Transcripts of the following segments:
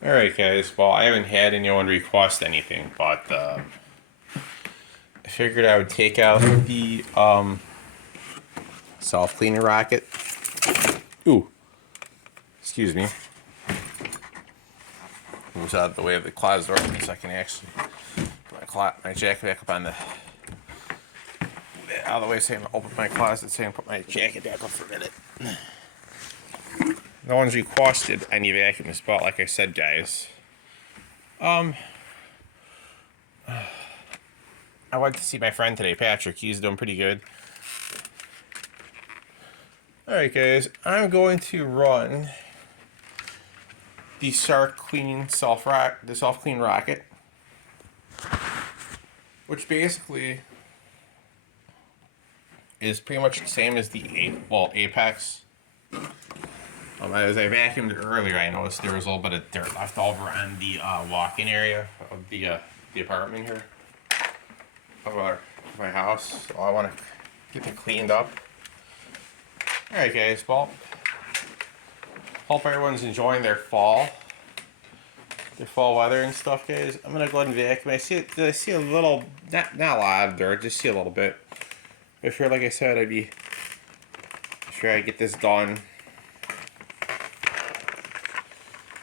Alright guys, well I haven't had anyone request anything, but I figured I would take out the self-cleaning rocket. Ooh, excuse me. Moves out of the way of the closet door so I can actually put my jacket back up on the out of the way so I can open my closet so I can put my jacket back up for a minute. No one's requested any vacuum this but like I said guys. I went to see my friend today, Patrick. He's doing pretty good. Alright guys, I'm going to run the Shark Clean the self clean rocket, which basically is pretty much the same as the Apex. As I vacuumed earlier, I noticed there was a little bit of dirt left over on the walk-in area of the apartment here of my house. So I want to get it cleaned up. Alright guys, well, hope everyone's enjoying their fall weather and stuff, guys. I'm gonna go ahead and vacuum. I see a little, not a lot of dirt, just see a little bit. But sure, like I said, I'd be sure I get this done.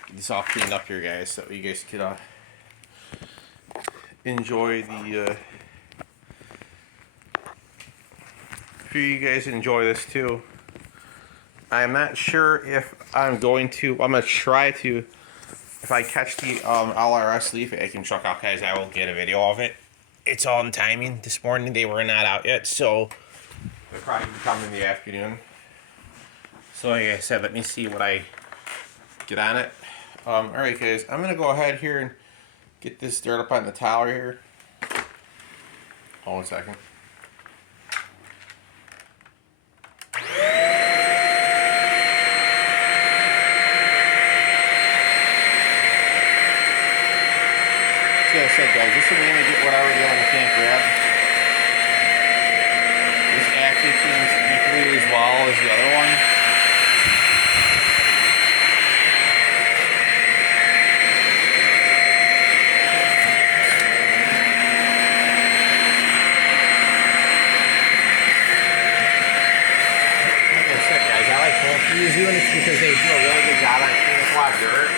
Get this all cleaned up here, guys, so you guys could enjoy the. Sure you guys enjoy this too. I'm not sure if I'm going to. I'm gonna try to. If I catch the LRS leaf vacuum truck out, guys, I will get a video of it. It's all in timing. This morning they were not out yet, so they'll probably come in the afternoon. So like I said, let me see what I get on it. Alright guys, I'm gonna go ahead here and get this dirt up on the tower here. Hold on a second. Like I said, guys, this will mainly get whatever you can't grab. This actually cleans equally as well as the other one. Like I said, guys, I like both of these units because they do a really good job on cleaning up a lot of dirt.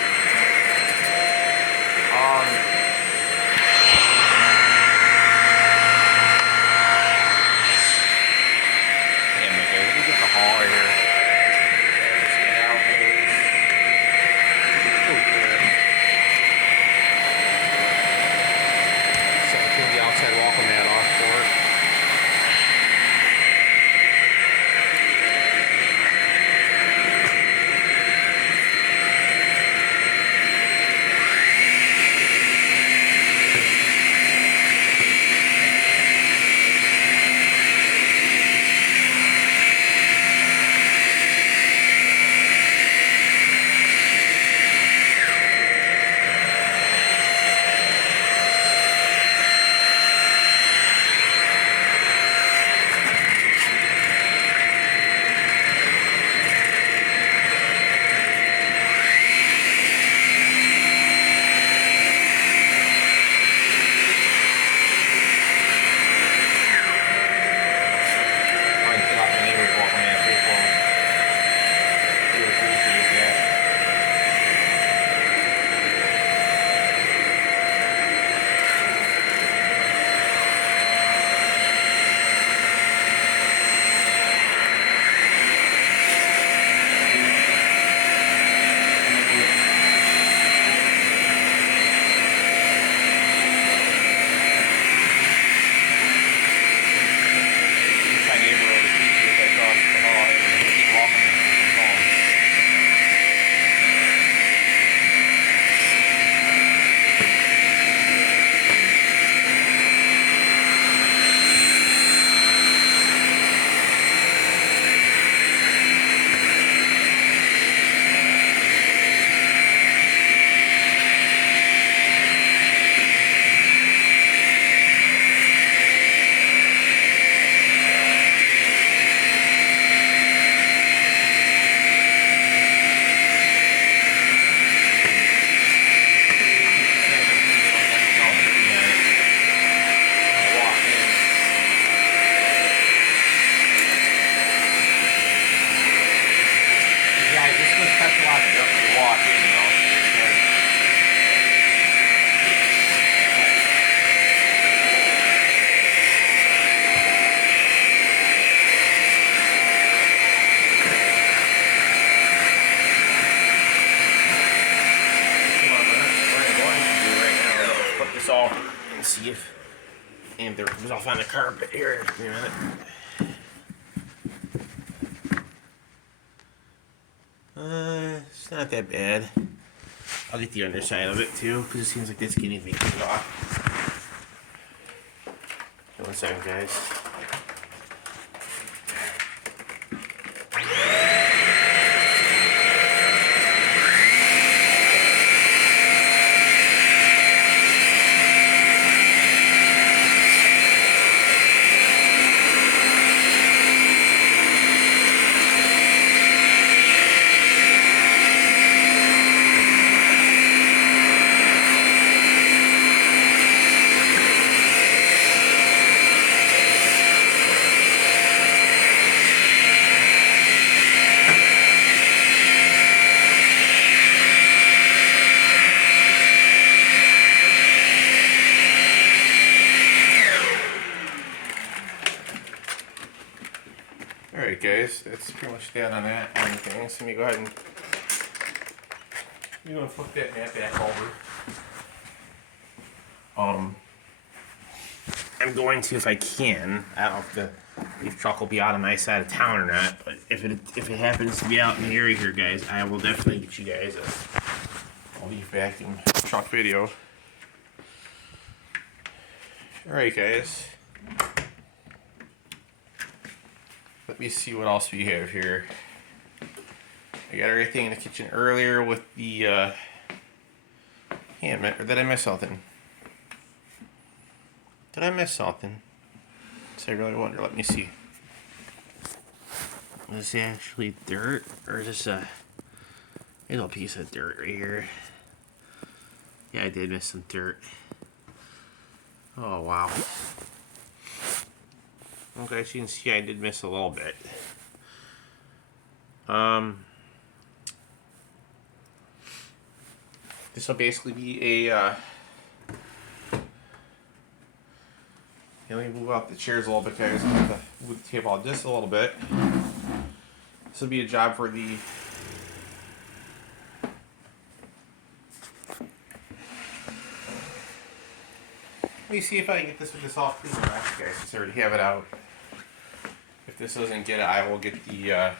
Outside welcome mat off for it. see if Anther comes off on the carpet here. Wait a minute. It's not that bad. I'll get the underside of it too, because it seems like this getting me kicked off. 1 second, guys. Alright guys, that's pretty much that on that thing. So let me go ahead and flip that mat back over. I'm going to, if I can, I don't know if the leaf truck will be out on my side of town or not, but if it happens to be out in the area here, guys, I will definitely get you guys a leaf vacuum truck video. Alright guys. Let me see what else we have here. I got everything in the kitchen earlier with the hand mitt, or did I miss something? Did I miss something? So I really wonder. Let me see. Is this actually dirt, or is this a little piece of dirt right here? Yeah, I did miss some dirt. Oh wow. Okay, as you can see, I did miss a little bit. This will basically be a. Let me move out the chairs a little bit, guys. I'm going to move the table out just a little bit. This will be a job for the. Let me see if I can get this with this off cleaner rack, guys, since I already have it out. If this doesn't get it, I will get the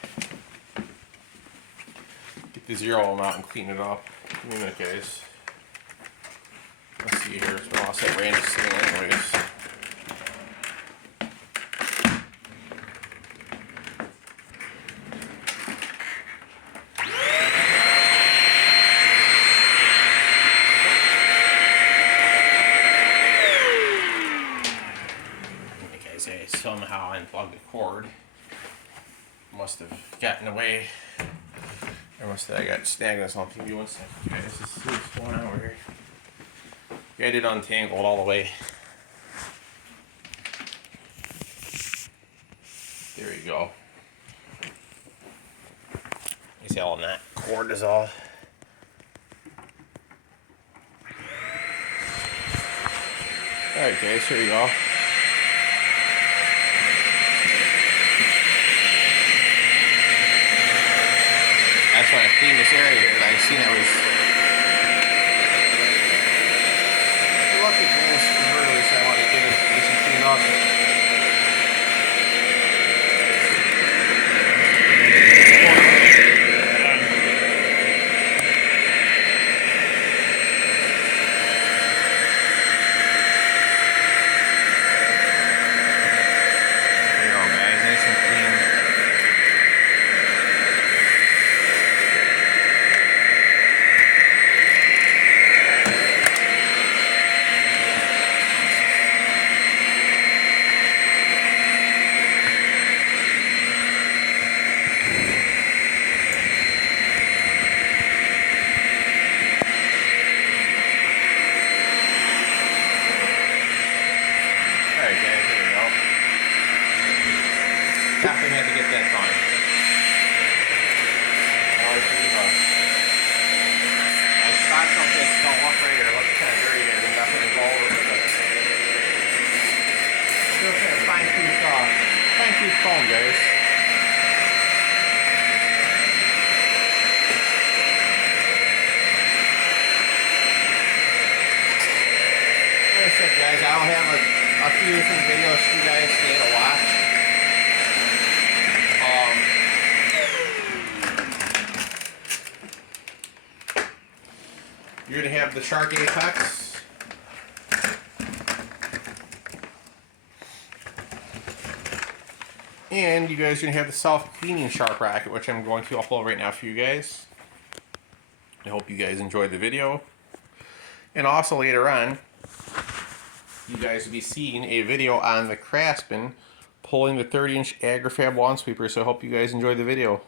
0 out and clean it up. Give me a minute, guys. Let's see here. So I'll set Randy's sitting anyways. I somehow unplugged the cord. Must have gotten away. Or must have I got snagged on something. Give me 1 second, guys. This is what's going on over here. Yeah, I did untangle it all the way. There we go. You see all that cord is all. Alright guys, here we go. That's why I cleaned this area here. I seen that was lucky glass converter, so I want to get it nice and cleaned up. There you go, guys. Nice and clean. Definitely had to get that done. I stopped something that's still up right here. Looks kind of dirty here. I'm definitely go over it. Still kind of fine-tooth comb, guys. Like I said, guys, I I'll have a few different videos for you guys today to watch. You're going to have the Shark Apex. And you guys are going to have the self-cleaning shark racket, which I'm going to upload right now for you guys. I hope you guys enjoyed the video. And also later on, you guys will be seeing a video on the Craftsman pulling the 30-inch AgriFab lawn sweeper, so I hope you guys enjoy the video.